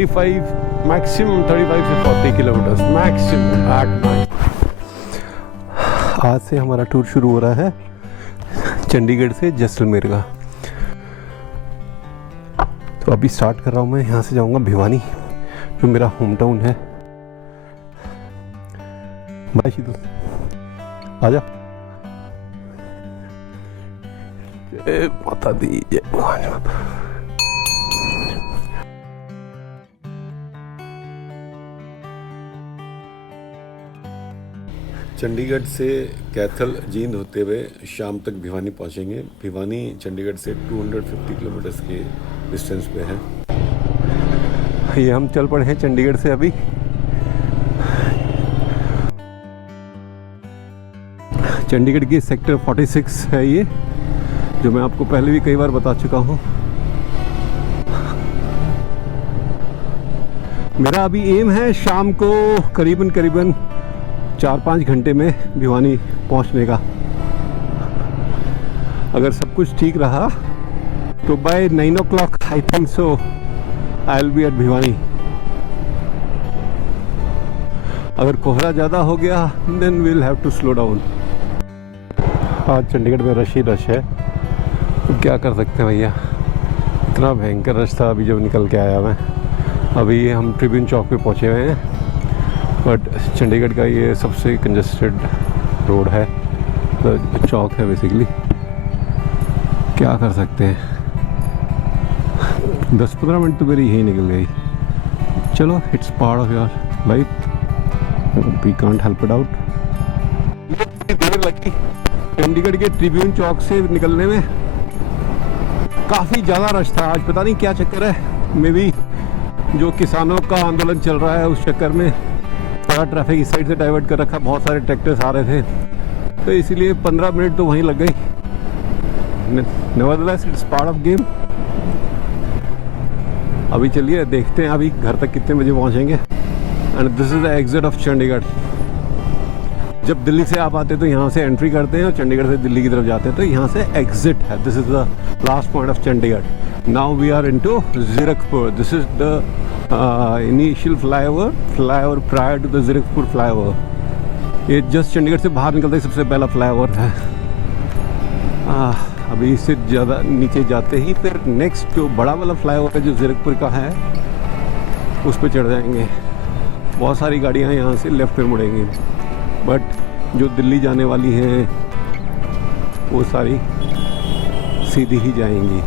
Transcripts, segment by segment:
35 maximum 35 से 40 kilometre maximum at max. आज से हमारा टूर शुरू हो रहा है चंडीगढ़ से जैसलमेर का। तो अभी स्टार्ट कर रहा हूँ मैं, यहाँ से जाऊँगा भिवानी जो मेरा होम टाउन है। बाय शीतल, आजा। जय माता दी, जय भगवान माता। चंडीगढ़ से कैथल जींद होते हुए शाम तक भिवानी पहुंचेंगे। भिवानी चंडीगढ़ से 250 किलोमीटर्स के डिस्टेंस पे है। ये हम चल पड़े हैं चंडीगढ़ से अभी। चंडीगढ़ की सेक्टर 46 है ये, जो मैं आपको पहले भी कई बार बता चुका हूँ। मेरा अभी एम है शाम को करीबन 4-5 घंटे में भिवानी पहुंचने का। अगर सब कुछ ठीक रहा तो by 9 o'clock I think so I will be at Bhiwani. अगर कोहरा ज़्यादा हो गया then we will have to slow down. आज चंडीगढ़ में रश ही रश है, तो क्या कर सकते हैं भैया। इतना भयंकर रश था अभी जब निकल के आया मैं। अभी हम ट्रिब्यून चौक पे पहुँचे हुए हैं, बट चंडीगढ़ का ये सबसे कंजेस्टेड रोड है, तो चौक है बेसिकली। क्या कर सकते हैं, 10-15 मिनट तो मेरी यही निकल गई। चलो, it's part of your life, we can't help it out. देर लगी चंडीगढ़ के ट्रिब्यून चौक से निकलने में, काफ़ी ज़्यादा रश था आज। पता नहीं क्या चक्कर है, मे बी जो किसानों का आंदोलन चल रहा है उस चक्कर में सारा ट्रैफिक इस साइड से डाइवर्ट कर रखा। बहुत सारे ट्रैक्टर्स आ रहे थे, तो इसीलिए 15 मिनट तो वहीं लग गई। Nevertheless it's part of game. अभी चलिए देखते हैं अभी घर तक कितने बजे पहुंचेंगे। And this is the exit of Chandigarh. जब दिल्ली से आप आते हैं तो यहाँ से एंट्री करते हैं, और चंडीगढ़ से दिल्ली की तरफ जाते हैं तो यहाँ से एग्जिट है। This is the last point of Chandigarh. Now we are into Zirakpur. This is the initial flyover prior to the Zirakpur flyover. ये जस्ट चंडीगढ़ से बाहर निकलते ही सबसे पहला फ्लाईओवर है। अभी इससे ज़्यादा नीचे जाते ही फिर नेक्स्ट जो बड़ा वाला फ्लाईओवर है जो जीरकपुर का है, उस पर चढ़ जाएंगे। बहुत सारी गाड़ियाँ यहाँ से लेफ्ट में मुड़ेंगी, बट जो दिल्ली जाने वाली हैं वो सारी सीधी ही जाएंगी।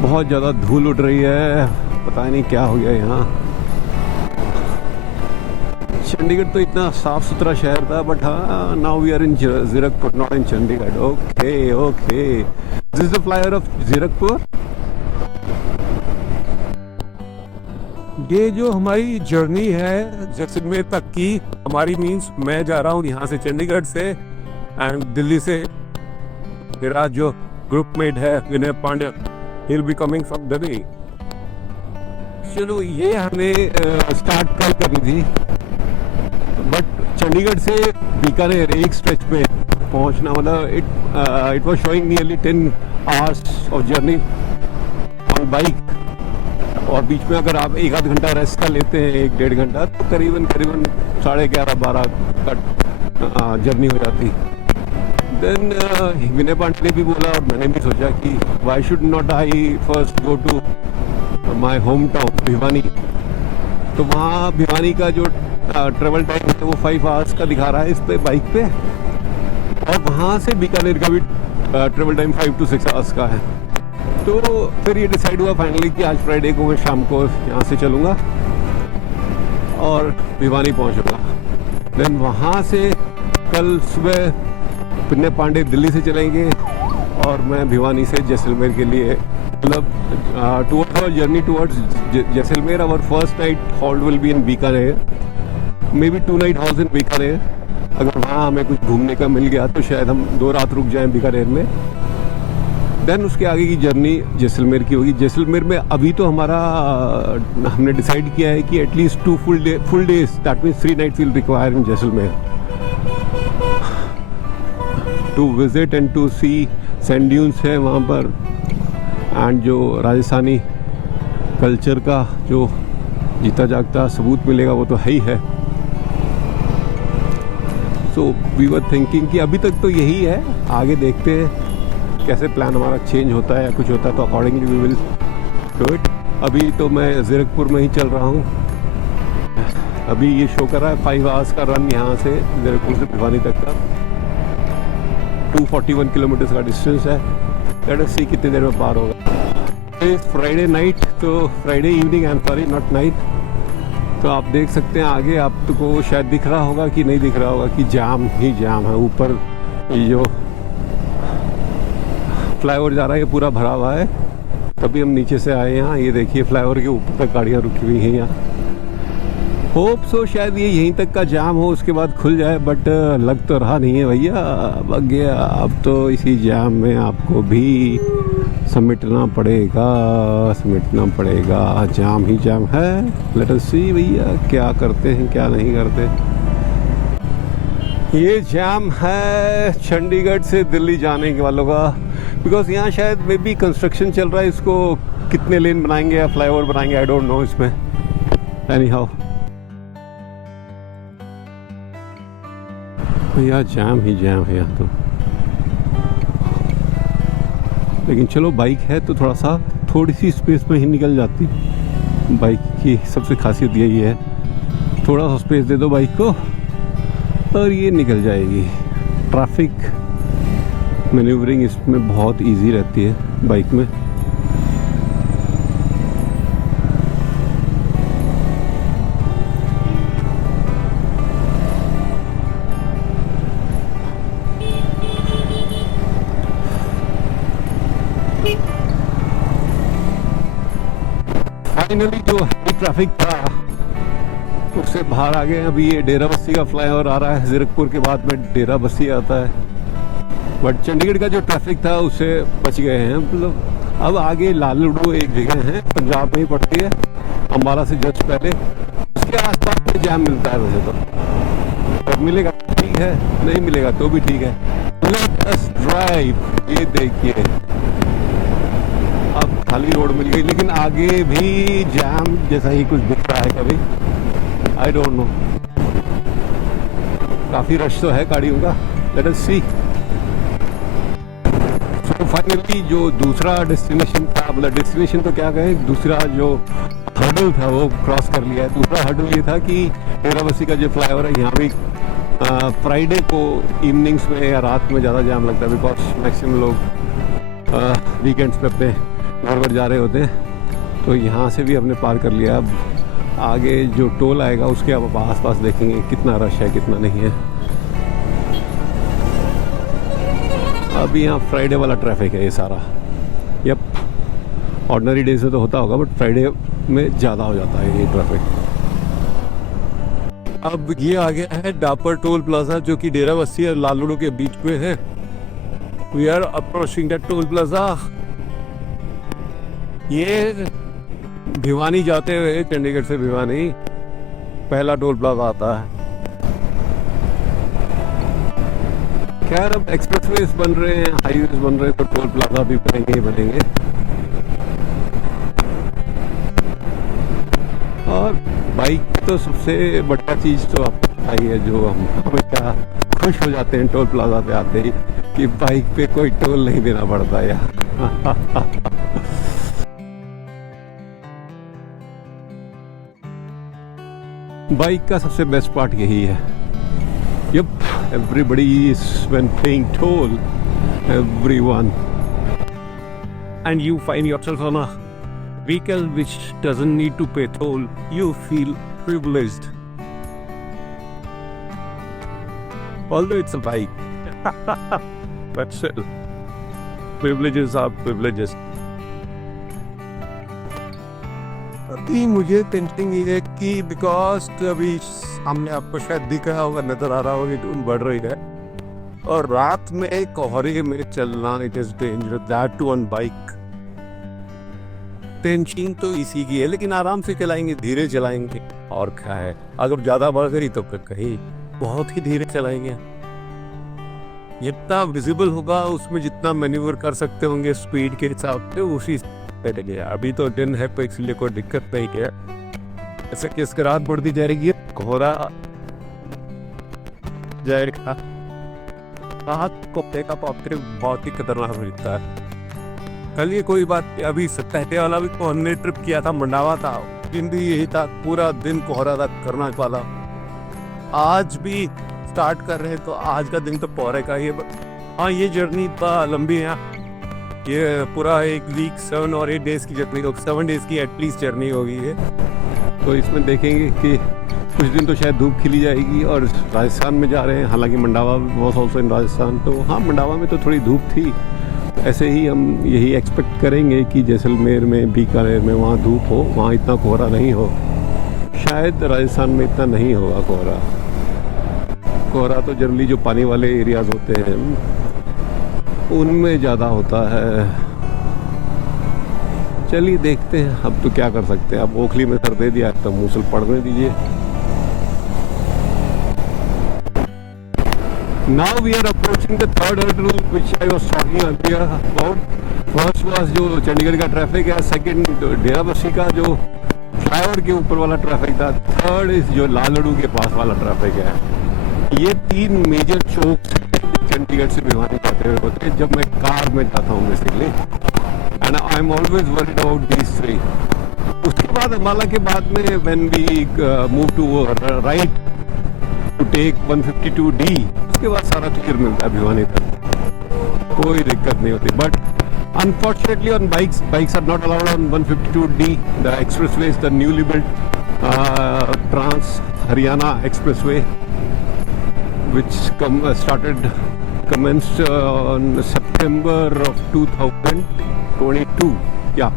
बहुत ज़्यादा धूल उड़ रही है, पता नहीं क्या हो गया यहाँ। चंडीगढ़ तो इतना साफ सुथरा शहर था, बट हाँ, now we are in Zirakpur, not in Chandigarh. Okay, this is the flyover of Zirakpur. ये जो हमारी जर्नी है जैसलमेर तक की, हमारी मीन्स मैं जा रहा हूँ यहाँ से चंडीगढ़ से एंड दिल्ली से मेरा जो ग्रुपमेट है विनय Pandey, he'll be coming from Delhi। चलो, ये हमें स्टार्ट कल करनी थी, बट चंडीगढ़ से बीकानेर एक स्ट्रेच पे पहुंचना, मतलब it was showing nearly 10 hours of journey on bike. और बीच में अगर आप 1-8 घंटा रेस्ट का लेते हैं, 1-1.5 घंटा, तो करीबन 11:30-12 का जर्नी हो जाती। देन विनय पांडे ने भी बोला और मैंने भी सोचा कि why should not I first go to my home town Bhiwani. तो वहाँ भिवानी का जो ट्रेवल टाइम है वो 5 hours का दिखा रहा है इस पे बाइक पे, और वहाँ से बीकानेर का भी ट्रेवल टाइम 5 to 6 hours का है। तो फिर ये डिसाइड हुआ फाइनली कि आज फ्राइडे को मैं शाम को यहाँ से चलूँगा और भिवानी पहुँचूँगा। देन वहाँ से कल सुबह विनय पांडे दिल्ली से चलेंगे और मैं भिवानी से जैसलमेर के लिए, मतलब towards our journey towards Jaisalmer. Our first night halt will be in Bikaner, may be 2 night halts in Bikaner. अगर वहाँ हमें कुछ घूमने का मिल गया तो शायद हम 2 रात रुक जाएं बीकानेर में। देन उसके आगे की जर्नी जैसलमेर की होगी। जैसलमेर में अभी तो हमारा हमने डिसाइड किया है कि at least 2 full days, that means 3 nights will require in Jaisalmer to visit and to see. Sand dunes है वहाँ पर, एंड जो राजस्थानी कल्चर का जो जीता जागता सबूत मिलेगा वो तो है ही है। सो वी वर थिंकिंग कि अभी तक तो यही है, आगे देखते हैं कैसे प्लान हमारा चेंज होता है या कुछ होता है तो accordingly we will do it. अभी तो मैं ज़ीरकपुर में ही चल रहा हूँ। अभी ये शो कर रहा है 5 आवर्स का रन यहाँ से ज़ीरकपुर से भिवानी तक का 241 किलोमीटर का डिस्टेंस है। लेट अस सी कितनी देर में पार होगा। फ्राइडे नाइट, तो Friday evening, I am sorry not night. तो आप देख सकते हैं आगे आपको शायद दिख रहा होगा कि नहीं दिख रहा होगा कि जाम ही जाम है। ऊपर ये जो फ्लाईओवर जा रहा है ये पूरा भरा हुआ है। तभी हम नीचे से आए यहाँ, ये देखिए फ्लाईओवर के ऊपर तक गाड़ियाँ रुकी हुई हैं यहाँ। होप सो शायद ये यहीं तक का जाम हो, उसके बाद खुल जाए, बट लग तो रहा नहीं है भैया। अब गया, अब तो इसी जाम में आपको भी समेटना पड़ेगा। जाम ही जाम है। लेट अस सी भैया क्या करते हैं क्या नहीं करते। ये जाम है चंडीगढ़ से दिल्ली जाने के वालों का, बिकॉज यहाँ शायद मे बी कंस्ट्रक्शन चल रहा है। इसको कितने लेन बनाएंगे या फ्लाईओवर बनाएंगे आई डोंट नो इसमें। एनी हाउ भैया जाम ही जाम है यहाँ तो। लेकिन चलो बाइक है तो थोड़ी सी स्पेस में ही निकल जाती। बाइक की सबसे खासियत यही है, थोड़ा सा स्पेस दे दो बाइक को और ये निकल जाएगी। ट्रैफिक मैन्यूवरिंग इसमें बहुत इजी रहती है बाइक में। फाइनली जो ट्रैफिक था उससे बाहर आ गए। अभी ये डेरा बस्सी का फ्लाईओवर आ रहा है, ज़ीरकपुर के बाद में डेरा बस्सी आता है। बट चंडीगढ़ का जो ट्रैफिक था उससे बच गए हैं। मतलब अब आगे लालड़ू एक जगह है, पंजाब में ही पड़ती है, अम्बाला से जस्ट पहले, उसके आसपास में जैम मिलता है। वैसे तो अब मिलेगा ठीक है, नहीं मिलेगा तो भी ठीक है। Let us drive. ये देखिए अब खाली रोड मिल गई, लेकिन आगे भी जाम जैसा ही कुछ दिख रहा है कभी, आई डोंट नो। काफ़ी रश तो है गाड़ियों का। लेट अस सी। सो फाइनली जो दूसरा डेस्टिनेशन था, मतलब डेस्टिनेशन तो क्या कहें, दूसरा जो हर्डल था वो क्रॉस कर लिया है। दूसरा हर्डल ये था कि डेरा बस्सी का जो फ्लाईओवर है यहाँ भी फ्राइडे को इवनिंग्स में या रात में ज़्यादा जाम लगता है, बिकॉज मैक्सिमम लोग वीकेंड्स पे अपने घर जा रहे होते हैं। तो यहाँ से भी हमने पार कर लिया। अब आगे जो टोल आएगा उसके अब आस-पास देखेंगे कितना रश है कितना नहीं है। अभी यहाँ फ्राइडे वाला ट्रैफिक है ये सारा। यप, ऑर्डिनरी डे से तो होता होगा बट फ्राइडे में ज़्यादा हो जाता है ये ट्रैफिक। अब ये आ गया है डापर टोल प्लाजा, जो कि डेरा बस्सी और लालड़ू के बीच में है। We are approaching that toll plaza. ये भिवानी जाते हुए, चंडीगढ़ से भिवानी पहला टोल प्लाजा आता है। खैर अब एक्सप्रेसवेज बन रहे हैं, हाईवेज बन रहे हैं, तो टोल प्लाजा भी बनेंगे ही बनेंगे। और बाइक तो सबसे बड़ा चीज़ तो आई है, जो हम हमेशा खुश हो जाते हैं टोल प्लाजा पे आते ही, कि बाइक पे कोई टोल नहीं देना पड़ता यार। बाइक का सबसे बेस्ट पार्ट यही है। Yep, everybody is when paying toll, everyone. And you find yourself on a vehicle which doesn't need to pay toll, you feel privileged. Although it's a bike, but still, privileges are privileges. अभी मुझे tension ये है कि because अभी सामने आपको शायद दिख रहा होगा, नजर आ रहा होगा कि धूल बढ़ रही है और रात में कोहरे में चलना, it is dangerous, that too on bike. Tension तो इसी की है, लेकिन आराम से चलाएंगे, धीरे चलाएंगे और क्या है। अगर ज्यादा बढ़ गई तो फिर कहीं बहुत ही धीरे चलाएंगे। जितना विजिबल होगा उसमें जितना मैन्यूवर कर सकते होंगे स्पीड के हिसाब से उसी पे लगे। अभी तो दिन है तो इसलिए कोई दिक्कत नहीं है। ऐसे कि इसके रात बढ़ती जा रही है, कोहरा जाएगा। रात को का पॉकेट बहुत ही खतरनाक मिलता है। कल ये कोई बात नहीं, अभी सत्ते वाला भी तो हमने ट्रिप किया था, मंडावा था, दिन भी यही था, पूरा दिन कोहरा था करना वाला। आज भी स्टार्ट कर रहे हैं तो आज का दिन तो कोहरे का ही है। हाँ, ये जर्नी इतना लंबी है, ये पूरा एक वीक 7 और 8 डेज की जर्नी, 7 डेज की एटलीस्ट जर्नी होगी ये। तो इसमें देखेंगे कि कुछ दिन तो शायद धूप खिली जाएगी और राजस्थान में जा रहे हैं, हालांकि Mandawa was also in Rajasthan. तो हाँ, मंडावा में तो थोड़ी धूप थी, ऐसे ही हम यही एक्सपेक्ट करेंगे कि जैसलमेर में, बीकानेर में वहाँ धूप हो, वहाँ इतना कोहरा नहीं हो। शायद राजस्थान में इतना नहीं होगा कोहरा। कोहरा तो जनरली जो पानी वाले एरियाज होते हैं उनमें ज़्यादा होता है। चलिए देखते हैं, अब तो क्या कर सकते हैं। अब ओखली में सर दे दिया तो मूसल पड़ने दीजिए। Now we are approaching the third hurdle which I was talking earlier about. First was जो चंडीगढ़ का ट्रैफिक है, सेकंड डेराबस्सी का जो फ्लाईओवर के ऊपर वाला ट्रैफिक था, थर्ड इस जो लालड़ू के पास वाला ट्रैफिक है। ये 3 मेजर चौक चंडीगढ़ से भिवानी जाते हुए होते हैं जब मैं कार में जाता हूँ basically, and I am always worried about these 3। उसके बाद अम्बाला के बाद में when we move to right to take 152D, उसके बाद सारा क्लियर मिलता है भिवानी तक, कोई दिक्कत नहीं होती। But unfortunately on bikes are not allowed on 152D, the expressway is the newly built trans Haryana expressway which commenced on September of 2022. Yeah.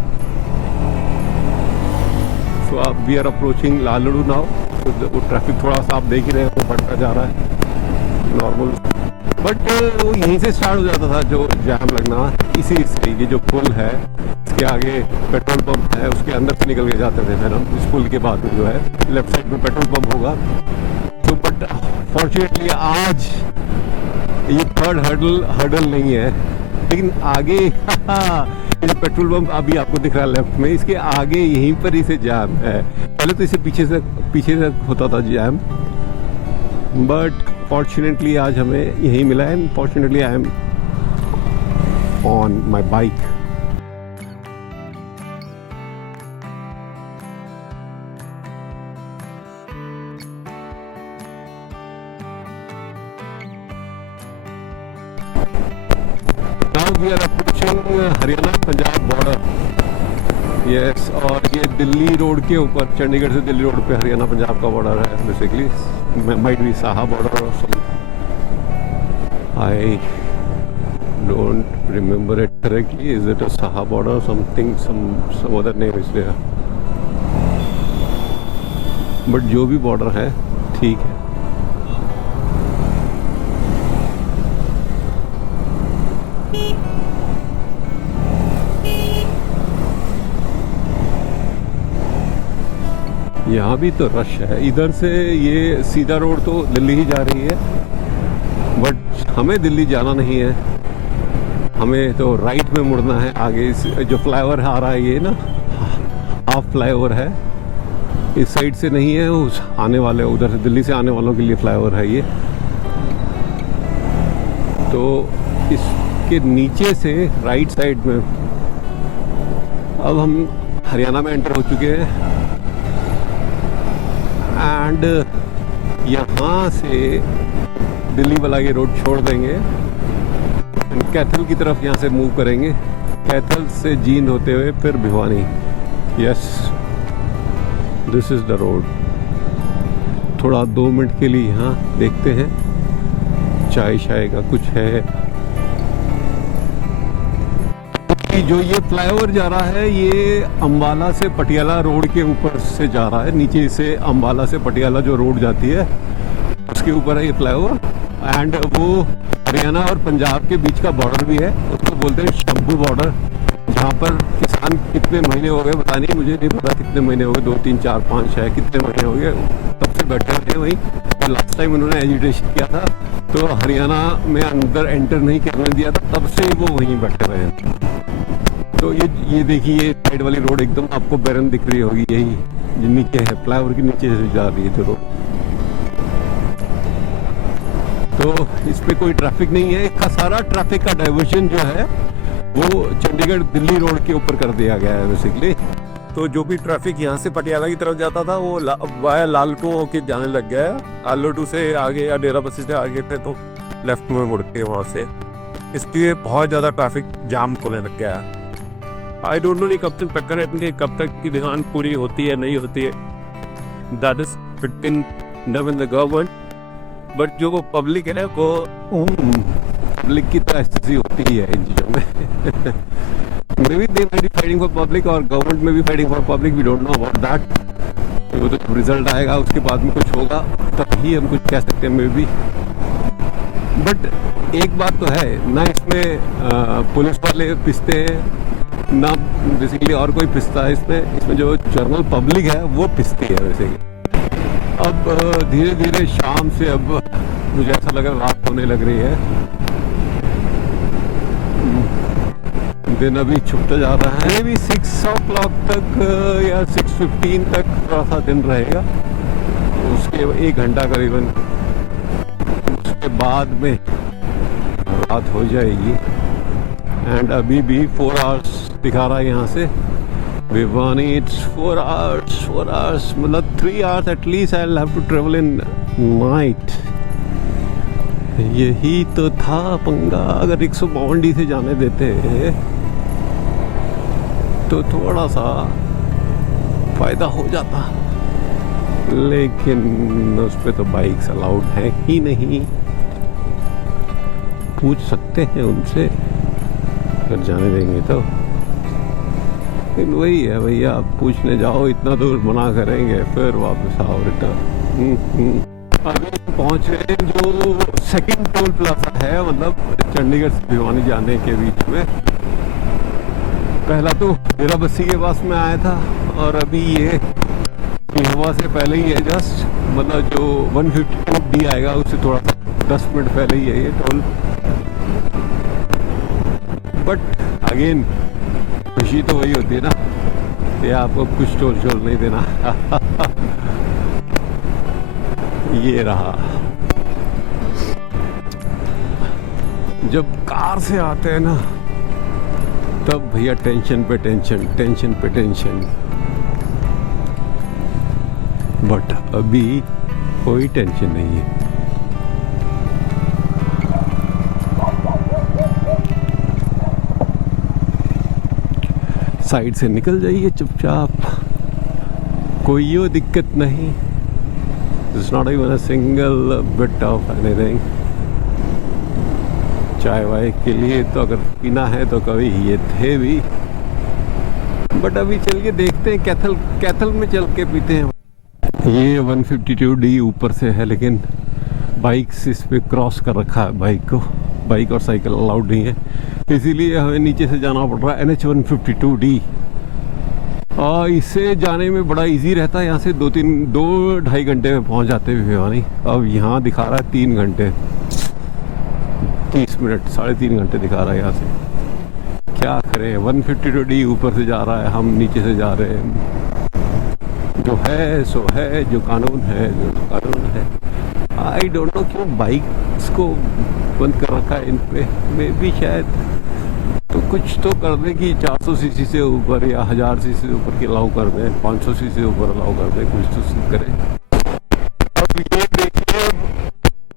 So we are approaching Laladu now. So वो traffic थोड़ा सा आप देख ही रहे हो, बढ़ता जा रहा है नॉर्मल। बट वो यहीं से स्टार्ट हो जाता था जो जैम लगना, इसी से। ये जो पुल है इसके आगे पेट्रोल पंप है, उसके अंदर से निकल के जाते थे फिर हम। इस पुल के बाद जो है लेफ्ट साइड में पेट्रोल पंप होगा। तो बट फॉर्चुनेटली आज ये थर्ड हर्डल नहीं है, लेकिन आगे ये पेट्रोल पंप अभी आपको दिख रहा है लेफ्ट में, इसके आगे यहीं पर ही से जैम है। पहले तो इसे पीछे से होता था जैम, बट फॉर्चुनेटली आज हमें यही मिला है। Fortunately I am on my bike. We are approaching Haryana Punjab border. Yes, और ये दिल्ली रोड के ऊपर, चंडीगढ़ से दिल्ली रोड पे हरियाणा पंजाब का बॉर्डर है basically. Might be Saha border और some, I don't remember it correctly. Is it a Saha border, something, some other name is there, but जो भी बॉर्डर है ठीक है। यहाँ भी तो रश है। इधर से ये सीधा रोड तो दिल्ली ही जा रही है, बट हमें दिल्ली जाना नहीं है, हमें तो राइट में मुड़ना है। आगे जो फ्लाईओवर आ रहा है, ये ना हाफ फ्लाईओवर है, इस साइड से नहीं है, उस आने वाले उधर से दिल्ली से आने वालों के लिए फ्लाईओवर है ये। तो इसके नीचे से राइट साइड में अब हम हरियाणा में एंटर हो चुके हैं, एंड यहाँ से दिल्ली वाला ये रोड छोड़ देंगे, कैथल की तरफ यहाँ से मूव करेंगे, कैथल से जींद होते हुए फिर Bhiwani. Yes, this is the road. थोड़ा 2 मिनट के लिए यहाँ देखते हैं, चाय शाय का कुछ है। जो ये फ्लाईओवर जा रहा है ये अम्बाला से पटियाला रोड के ऊपर से जा रहा है। नीचे से अम्बाला से पटियाला जो रोड जाती है उसके ऊपर है ये फ्लाईओवर, एंड वो हरियाणा और पंजाब के बीच का बॉर्डर भी है, उसको बोलते हैं शंभू बॉर्डर। जहाँ पर किसान कितने महीने हो गए पता नहीं, मुझे नहीं पता कितने महीने हो गए, 2 3 4 5 6 कितने महीने हो गए, तब से बैठे हुए हैं वहीं लास्ट टाइम उन्होंने एजिटेशन किया था तो हरियाणा में अंदर एंटर नहीं करने दिया था, तब से वो वहीं बैठे हुए हैं। तो ये देखिए साइड वाली रोड एकदम आपको बैरन दिख रही होगी, यही जो नीचे है फ्लाईओवर के नीचे से जा रही है जो रोड। तो इस पे कोई ट्रैफिक नहीं है, इसका सारा ट्रैफिक का डाइवर्जन जो है वो चंडीगढ़ दिल्ली रोड के ऊपर कर दिया गया है बेसिकली। तो जो भी ट्रैफिक यहाँ से पटियाला की तरफ जाता था वो वाया लालटू होके जाने लग गया है। आलटू से आगे या डेरा बस्सी से आगे थे तो लेफ्ट में मुड़ के वहाँ से, इसलिए बहुत ज़्यादा ट्रैफिक जाम होने लग गया है। आई डोंट नो कब तक टक्कर है, कब तक की डिमांड पूरी होती है नहीं होती है, that is between them and the government. But जो वो पब्लिक है वो पब्लिक की तो ऐसी होती है इन चीज़ों में। Maybe they may be fighting for public और गवर्नमेंट में भी fighting for public, we don't know about that. वो तो रिजल्ट आएगा उसके बाद में कुछ होगा तभी हम कुछ कह सकते हैं मे बी। बट एक बात तो है ना, इसमें पुलिस वाले पिसते हैं ना बेसिकली और कोई पिसता है इसमें जो जनरल पब्लिक है वो पिसती है बेसिकली। अब धीरे धीरे शाम से अब मुझे ऐसा लग रहा रात होने लग रही है, दिन अभी छुपता जा रहा है। भी 6 o'clock तक या 6:15 तक थोड़ा सा दिन रहेगा, उसके 1 घंटा करीबन, उसके बाद में रात हो जाएगी। एंड अभी भी 4 hours दिखा रहा है यहाँ से भिवानी। इट्स 4 hours मतलब 3 hours at least I will have to travel in night. यही तो था पंगा, अगर 152 से जाने देते तो थोड़ा सा फायदा हो जाता, लेकिन उस पर तो बाइक्स अलाउड है ही नहीं। पूछ सकते हैं उनसे अगर जाने देंगे तो, लेकिन वही है भैया, आप पूछने जाओ इतना दूर मना करेंगे फिर वापस आओ रिटर्न। अभी पहुंच रहे हैं जो सेकंड टोल प्लाजा है, मतलब चंडीगढ़ से भिवानी जाने के बीच में। पहला तो डेरा बस्सी के पास में आया था और अभी ये हवा से पहले ही है जस्ट, मतलब जो 152D आएगा उससे थोड़ा सा 10 मिनट पहले ही है ये टोल। बट अगेन खुशी तो वही होती है ना, ये आपको कुछ टोल शोल नहीं देना। ये रहा। जब कार से आते हैं ना तब भैया टेंशन पे टेंशन। बट अभी कोई टेंशन नहीं है। साइड से निकल जाइए चुपचाप, कोई ये दिक्कत नहीं। It's not even a single bit of anything। चाय वाय के लिए तो अगर पीना है तो कभी ये थे भी, बट अभी चल के देखते हैं, कैथल में चल के पीते हैं। ये 152D ऊपर से है, लेकिन बाइक्स इस पे क्रॉस कर रखा है बाइक और साइकिल अलाउड नहीं है, इसीलिए हमें नीचे से जाना पड़ रहा है NH 152D। और इससे जाने में बड़ा इजी रहता है, यहाँ से 2-2.5 घंटे में पहुँच जाते हैं भिवानी। अब यहाँ दिखा रहा है 3 घंटे 30 मिनट, 3.5 घंटे दिखा रहा है यहाँ से। क्या करें, 152D ऊपर से जा रहा है, हम नीचे से जा रहे हैं। जो है सो है, जो कानून है आई डोंट नो क्यों बाइक्स को बंद कर रखा है इन पे। मे भी शायद तो कुछ तो कर दें कि 400 सीसी से ऊपर या 1000 सीसी से ऊपर की अलाउ कर दें, 500 सीसी से ऊपर अलाउ कर दें, कुछ तो करें। अब ये देखिए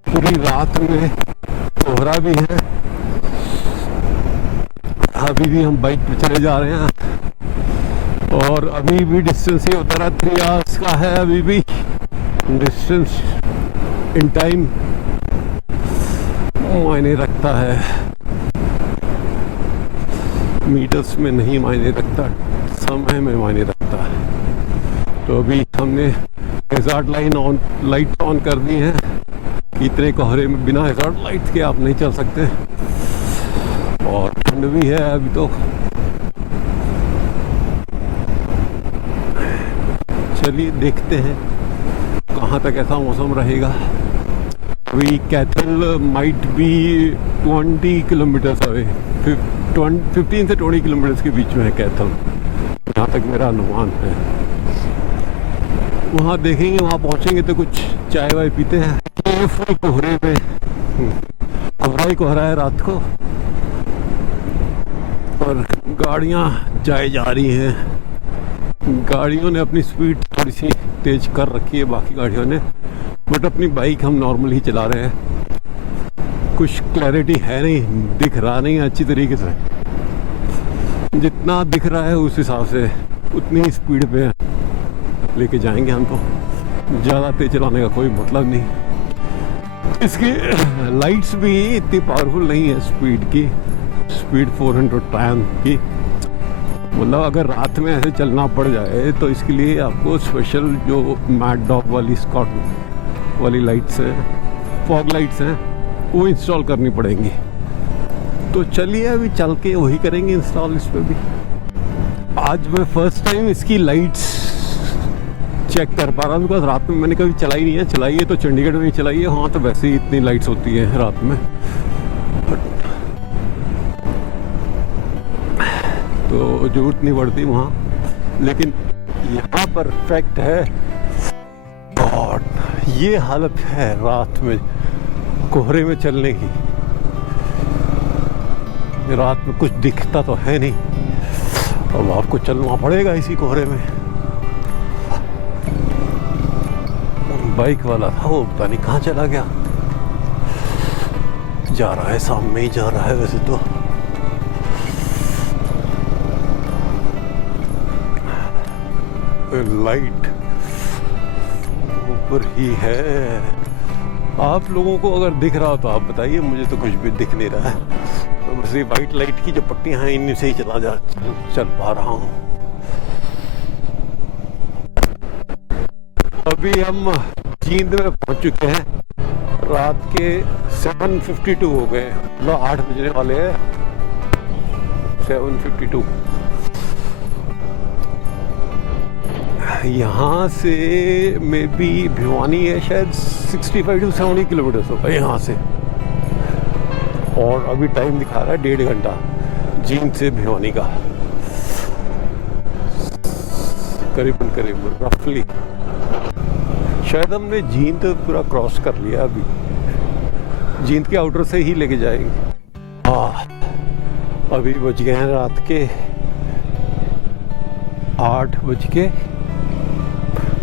पूरी रात में कोहरा भी है, अभी भी हम बाइक पे चले जा रहे हैं और अभी भी डिस्टेंस ही होता रहा 3 hours का है। अभी भी डिस्टेंस इन टाइम मायने रखता है, मीटर्स में नहीं मायने रखता, समय में मायने रखता है। तो अभी हमने हैजार्ड लाइट ऑन कर दी है। इतने कोहरे में बिना हैजार्ड लाइट्स के आप नहीं चल सकते, और ठंड भी है अभी तो। चलिए देखते हैं कहाँ तक ऐसा मौसम रहेगा। अभी Kaithal might be 20 kilometres away, 15 से 20 किलोमीटर्स के बीच में है कैथल, जहाँ तक मेरा अनुमान है। वहाँ देखेंगे, वहाँ पहुँचेंगे तो कुछ चाय वाय पीते हैं। ये फुल कोहरे में, कोहरा ही कोहरा है रात को, और गाड़ियाँ जाए जा रही हैं। गाड़ियों ने अपनी स्पीड थोड़ी सी तेज कर रखी है, बाकी गाड़ियों ने, बट अपनी बाइक हम नॉर्मल ही चला रहे हैं। कुछ क्लैरिटी है नहीं, दिख रहा नहीं अच्छी तरीके से। जितना दिख रहा है उस हिसाब से उतनी ही स्पीड पे लेके जाएंगे हम, तो ज़्यादा तेज चलाने का कोई मतलब नहीं। इसकी लाइट्स भी इतनी पावरफुल नहीं है, स्पीड 410 की। मतलब अगर रात में ऐसे चलना पड़ जाए तो इसके लिए आपको स्पेशल जो मैड डॉग वाली स्कॉट वाली लाइट्स हैं, फॉग लाइट्स हैं, वो इंस्टॉल करनी पड़ेंगी। तो चलिए अभी चल के वही करेंगे इंस्टॉल इस पे भी। आज मैं फर्स्ट टाइम इसकी लाइट्स चेक कर पा रहा हूँ, बिकॉज रात में मैंने कभी चलाई नहीं है। चलाई है तो चंडीगढ़ में ही चलाई है, वहाँ तो वैसे ही इतनी लाइट्स होती हैं रात में, तो जरूरत नहीं पड़ती वहाँ। लेकिन यहाँ परफेक्ट है। गॉड, ये हालत है रात में कोहरे में चलने की। रात में कुछ दिखता तो है नहीं, अब आपको चलना पड़ेगा इसी कोहरे में। बाइक वाला था वो पता नहीं कहाँ चला गया, जा रहा है सामने ही जा रहा है वैसे तो। लाइट ऊपर ही है। आप लोगों को अगर दिख रहा हो तो आप बताइए, मुझे तो कुछ भी दिख नहीं रहा है। तो बस ये वाइट लाइट की जो पट्टियां हैं इनमें से ही चल पा रहा हूँ। अभी हम जींद में पहुंच चुके हैं। रात के 7:52 हो गए, मतलब 8 बजने वाले हैं। 7:52। यहाँ से मे बी भिवानी है शायद 65 to 70 किलोमीटर्स होगा यहाँ से, और अभी टाइम दिखा रहा है 1.5 घंटा जींद से भिवानी का, करीबन रफली। शायद हमने जींद पूरा क्रॉस कर लिया, अभी जींद के आउटर से ही लेके जाएंगे। अभी बज गए हैं रात के 8:25।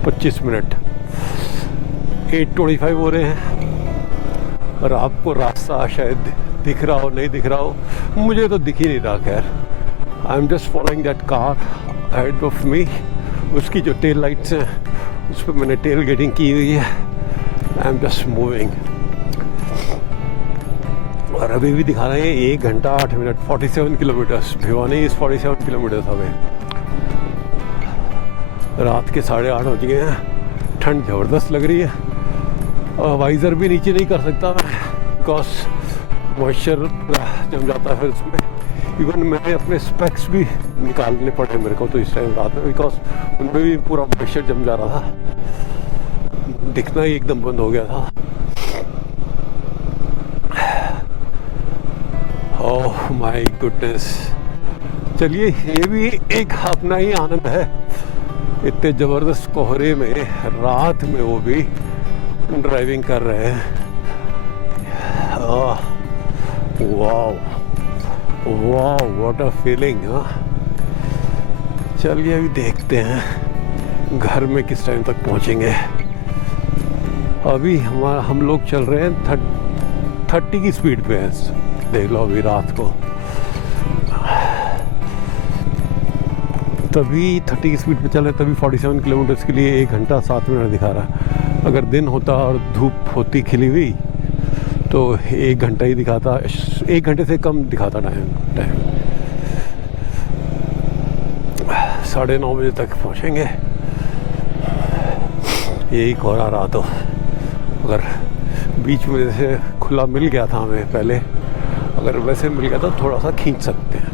8:25 हो रहे हैं, और आपको रास्ता शायद दिख रहा हो नहीं दिख रहा हो, मुझे तो दिख ही नहीं रहा। खैर, I am just following that car ahead of me. उसकी जो टेल लाइट्स हैं उस पर मैंने टेल गेटिंग की हुई है। आई एम जस्ट मूविंग, और अभी भी दिखा रहे हैं 1 घंटा 8 minute 47 kilometres. Bhiwani is 47 kilometres away. रात के 8:30 बज गए हैं। ठंड ज़बरदस्त लग रही है, और वाइज़र भी नीचे नहीं कर सकता मैं, बिकॉज मॉइस्चर जम जाता है फिर उसमें। इवन मैंने अपने स्पेक्स भी निकालने पड़े मेरे को तो इस टाइम रात में, बिकॉज उनमें भी पूरा मॉइस्चर जम जा रहा था, दिखना ही एकदम बंद हो गया था। Oh my goodness. चलिए, ये भी एक अपना ही आनंद है, इतने ज़बरदस्त कोहरे में रात में वो भी ड्राइविंग कर रहे हैं। Wow wow, what a feeling. चलिए अभी देखते हैं घर में किस टाइम तक पहुंचेंगे। अभी हम लोग चल रहे हैं 30 की स्पीड पे हैं, देख लो अभी रात को। तभी 30 की स्पीड पे चल रहे, तभी 47 किलोमीटर्स के लिए 1 घंटा 7 मिनट दिखा रहा है। अगर दिन होता और धूप होती खिली हुई तो 1 घंटा ही दिखाता, 1 घंटे से कम दिखाता टाइम। 9:30 बजे तक पहुँचेंगे। यही कोहरा रहा, तो अगर बीच में जैसे खुला मिल गया था हमें पहले, अगर वैसे मिल गया तो थोड़ा सा खींच सकते हैं।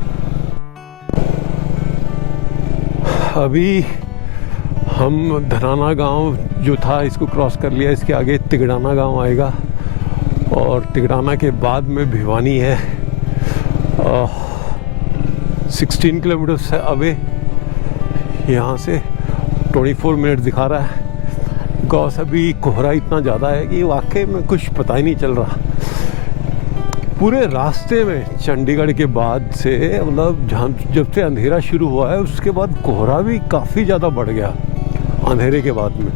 अभी हम धनाना गांव जो था इसको क्रॉस कर लिया, इसके आगे तिगड़ाना गांव आएगा, और तिगड़ाना के बाद में भिवानी है 16 किलोमीटर से अवे। यहाँ से 24 मिनट दिखा रहा है। बिकॉज अभी कोहरा इतना ज़्यादा है कि वाकई में कुछ पता ही नहीं चल रहा। पूरे रास्ते में चंडीगढ़ के बाद से मतलब जब से अंधेरा शुरू हुआ है उसके बाद कोहरा भी काफ़ी ज़्यादा बढ़ गया। अंधेरे के बाद में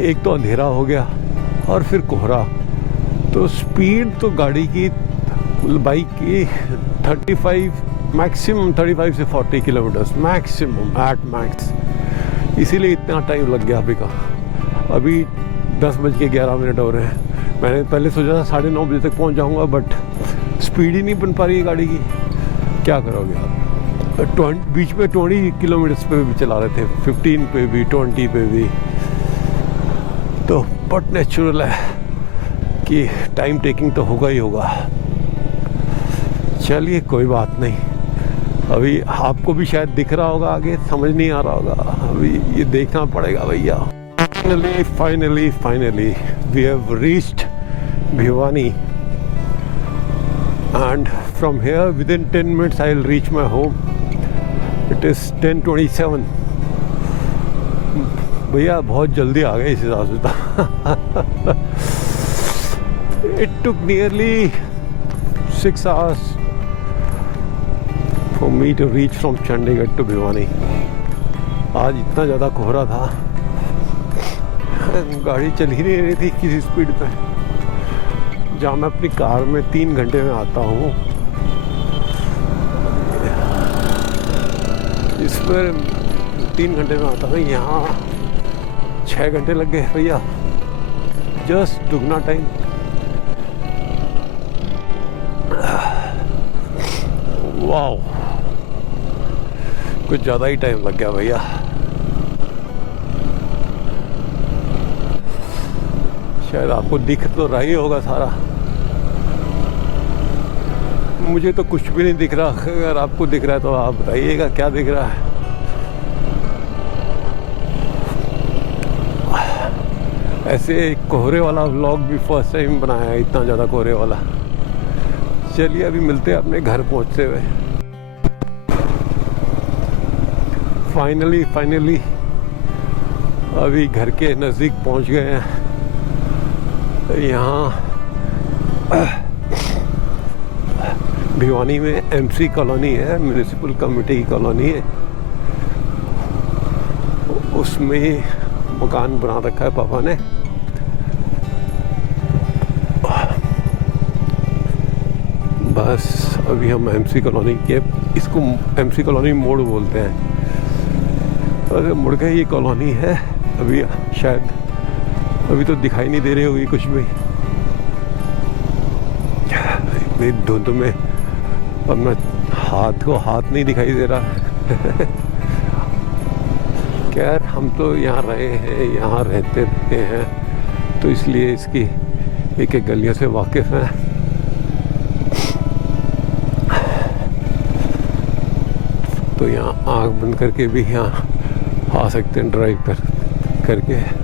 एक तो अंधेरा हो गया और फिर कोहरा, तो स्पीड तो गाड़ी की बाइक की 35 मैक्सिमम 35 से 40 किलोमीटर्स मैक्सिमम एट मैक्स। इसीलिए इतना टाइम लग गया अभी का। अभी 10:11 हो रहे हैं। मैंने पहले सोचा था 9:30 बजे तक पहुंच जाऊंगा, बट स्पीड ही नहीं बन पा रही है गाड़ी की। क्या करोगे आप। बीच में 20 किलोमीटर्स पे भी चला रहे थे, 15 पे भी, 20 पे भी। तो बट नेचुरल है कि टाइम टेकिंग तो होगा ही होगा। चलिए कोई बात नहीं। अभी आपको भी शायद दिख रहा होगा, आगे समझ नहीं आ रहा होगा, अभी ये देखना पड़ेगा भैया। Finally, we have reached Bhiwani, and from here within 10 minutes I'll reach my home. It is 10:27. भैया बहुत जल्दी आ गए इस हिसाब से। It took nearly 6 hours for me to reach from Chandigarh to Bhiwani. आज इतना ज़्यादा कोहरा था, गाड़ी चल ही नहीं रही थी किसी स्पीड पे। जहाँ मैं अपनी कार में 3 घंटे में आता हूँ, इस पर 3 घंटे में आता हूँ, यहाँ 6 घंटे लग गए भैया। जस्ट दुगना टाइम। वाओ, कुछ ज़्यादा ही टाइम लग गया भैया। शायद आपको दिख तो रहा ही होगा सारा। मुझे तो कुछ भी नहीं दिख रहा। अगर आपको दिख रहा है तो आप बताइएगा क्या दिख रहा है। ऐसे कोहरे वाला व्लॉग भी फर्स्ट टाइम बनाया है, इतना ज़्यादा कोहरे वाला। चलिए अभी मिलते हैं अपने घर पहुंचते हुए। फाइनली अभी घर के नज़दीक पहुंच गए हैं। यहाँ भिवानी में एमसी कॉलोनी है, म्यूनिसिपल कमेटी की कॉलोनी है। उसमें मकान बना रखा है पापा ने। बस अभी हम एमसी कॉलोनी के, इसको एमसी कॉलोनी मोड़ बोलते हैं। अरे मुड़ के ये कॉलोनी है। अभी शायद अभी तो दिखाई नहीं दे रही होगी कुछ भी, धुंध में अपना हाथ नहीं दिखाई दे रहा। खैर हम तो यहाँ रहे हैं, यहाँ रहते हैं, तो इसलिए इसकी एक एक गलियों से वाकिफ़ हैं। तो यहाँ आँख बंद करके भी यहाँ आ सकते हैं ड्राइव करके।